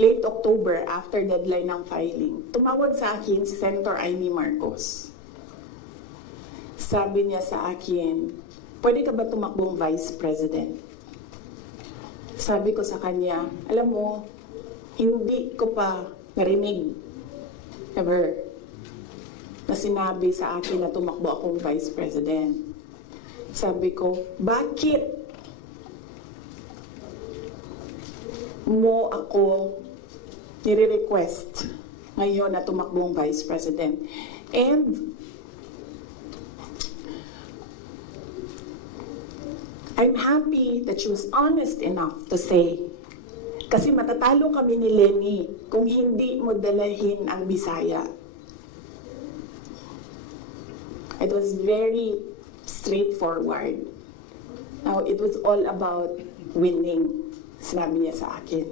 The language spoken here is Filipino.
late October, after deadline ng filing, tumawag sa akin si Senator Amy Marcos. Sabi niya sa akin, pwede ka ba tumakbong Vice President? Sabi ko sa kanya, alam mo, hindi ko pa narinig, ever, na sinabi sa akin na tumakbo akong Vice President. Sabi ko, bakit mo ako nire-request ngayon na tumakbong Vice President? And I'm happy that she was honest enough to say, kasi matatalo kami ni Lenny kung hindi mo dalahin ang Bisaya. It was very straightforward. Now, it was all about winning, sinabi niya sa akin.